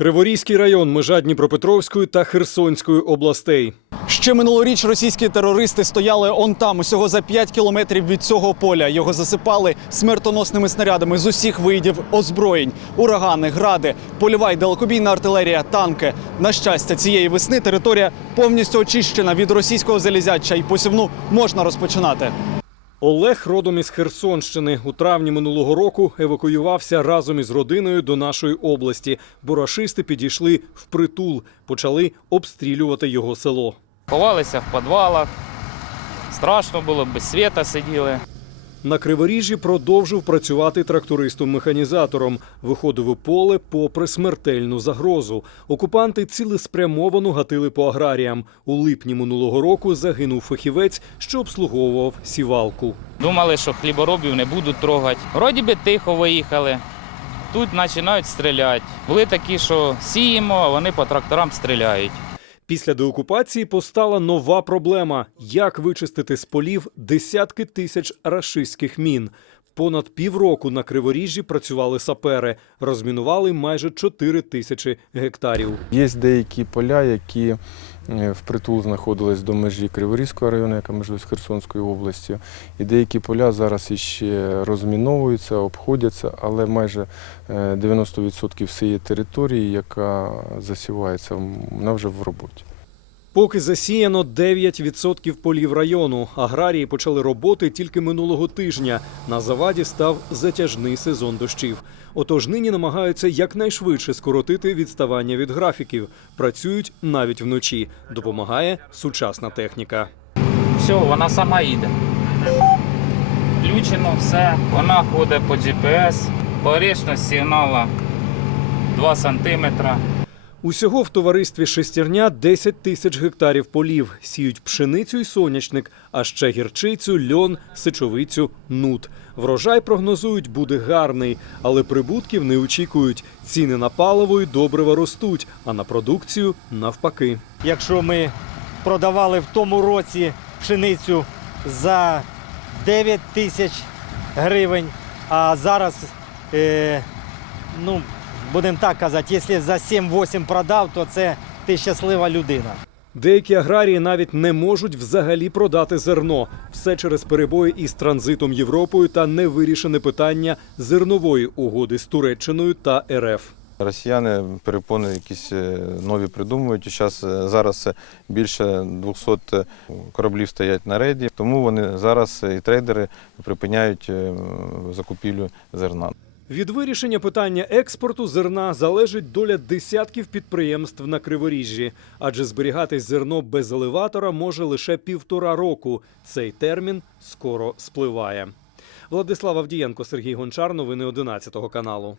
Криворізький район, межа Дніпропетровської та Херсонської областей. Ще минулоріч російські терористи стояли он там, усього за 5 кілометрів від цього поля. Його засипали смертоносними снарядами з усіх видів озброєнь: урагани, гради, польова й далекобійна артилерія, танки. На щастя, цієї весни територія повністю очищена від російського залізяча і посівну можна розпочинати. Олег родом із Херсонщини у травні минулого року евакуювався разом із родиною до нашої області. Бурашисти підійшли в притул, почали обстрілювати його село. Ховалися в підвалах. Страшно було, без світа сиділи. На криворіжжі продовжив працювати трактористом-механізатором. Виходив у поле попри смертельну загрозу. Окупанти цілеспрямовано гатили по аграріям. У липні минулого року загинув фахівець, що обслуговував сівалку. Думали, що хліборобів не будуть трогати. Вроді би тихо виїхали. Тут починають стріляти. Були такі, що сіємо, а вони по тракторам стріляють. Після деокупації постала нова проблема: як вичистити з полів десятки тисяч рашистських мін. Понад півроку на криворіжжі працювали сапери, розмінували майже 4 тисячі гектарів. Є деякі поля, які впритул знаходились до межі Криворізького району, яка межує з Херсонською областю. І деякі поля зараз іще розміновуються, обходяться, але майже е, 90% всієї території, яка засівається, вона вже в роботі. Поки засіяно 9% полів району. Аграрії почали роботи тільки минулого тижня. На заваді став затяжний сезон дощів. Отож нині намагаються якнайшвидше скоротити відставання від графіків. Працюють навіть вночі. Допомагає сучасна техніка. Все, вона сама їде. Включено все. Вона ходить по GPS. Порічність сигнала 2 сантиметра. Усього в товаристві шестерня 10 тисяч гектарів полів. Сіють пшеницю й сонячник, а ще гірчицю, льон, сичовицю, нут. Врожай прогнозують буде гарний, але прибутків не очікують. Ціни на паливо і добрива ростуть, а на продукцію навпаки. Якщо ми продавали в тому році пшеницю за 9 тисяч гривень, а зараз, е, ну, будемо так казати, якщо за 7-8 продав, то це ти щаслива людина. Деякі аграрії навіть не можуть взагалі продати зерно. Все через перебої із транзитом Європою та невирішене питання зернової угоди з Туреччиною та РФ. Росіяни перепони якісь е, нові придумують. І щас, е, зараз е, більше 200 кораблів стоять на рейді, тому вони зараз і трейдери припиняють закупівлю зерна. Від вирішення питання експорту зерна залежить доля десятків підприємств на Криворіжжі, адже зберігатись зерно без елеватора може лише півтора року. Цей термін скоро спливає. Владислав Авдієнко, Сергій Гончар. Новини 11 каналу.